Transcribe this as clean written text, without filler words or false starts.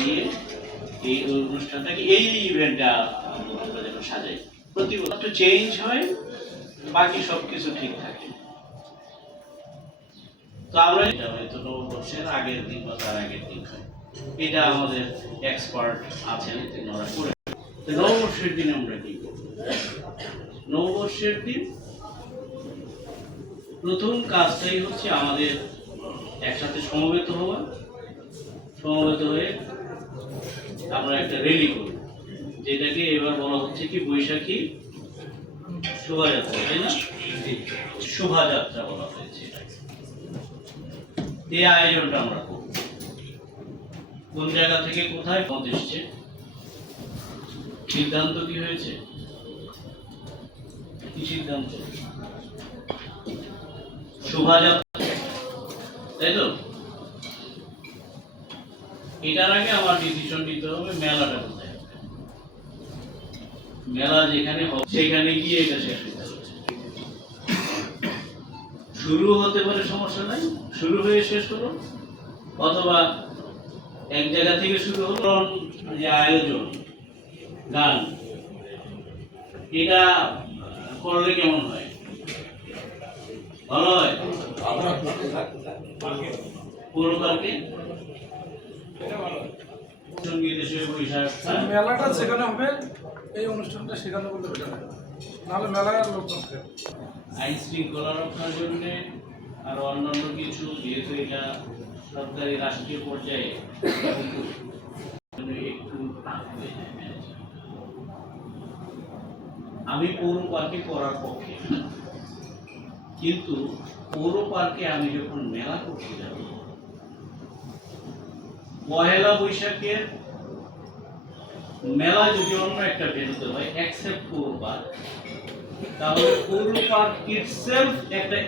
নিয়ে এই অনুষ্ঠানটাকে এই ইভেন্টটা আমরা যেন সাজাই, প্রতি বছর চেঞ্জ হয়, বাকি সবকিছু ঠিক থাকে। তো আমরা এটা হয়তো নববর্ষের আগের দিন বা তার আগের দিন হয়, এটা আমাদের এক্সপার্ট আছেন, ওরা করে। নববর্ষের দিন আমরা কি করব? নববর্ষের দিন প্রথম কাজটাই হচ্ছে আমাদের একসাথে সমবেত হওয়া, সমবেত হয়ে আমরা একটা র্যালি করব, যেটাকে এবার বলা হচ্ছে কি বৈশাখী শোভাযাত্রা, তাই না? শোভাযাত্রা বলা হয়েছে। এই আয়োজনটা আমরা করব। কোন জায়গা থেকে কোথায় পৌঁছেছে, সিদ্ধান্ত কি হয়েছে? কি সিদ্ধান্ত? শোভাযাত্রা, তাই তো? এটার আগে আমার ডিসিশন নিতে হবে মেলাটা কোথায় হবে। মেলা যেখানে হবে সেখানে গিয়ে এটা শেষ হতে হবে। শুরু হতে পারে, সমস্যা নাই, শুরু হয়ে শেষ হলো, অথবা এক জায়গা থেকে শুরু হলো। যে আয়োজন গান, এটা করলে কেমন হয়? ভালো হয়? পুরো পার্কে মেলাটা সেখানে হবে, এই অনুষ্ঠানটা সেখানে বলতে বেটার হয়, নাহলে মেলায় লোক থাকবে। আইন শৃঙ্খলা রক্ষার জন্য আর অন্যান্য কিছু, যেহেতু এটা সরকারি রাষ্ট্রীয় পর্যায়ে একটু আমি পৌর পার্কে করার পক্ষে, কিন্তু পৌর পার্কে আমি যখন মেলা করতে যাব, পহেলা বৈশাখের মেলা যদি অন্য একটা ভেন্যুতে হয় এক্সেপ্ট পৌর পার্ক, তাহলে পৌর পার্ক ইটসেলফ একটা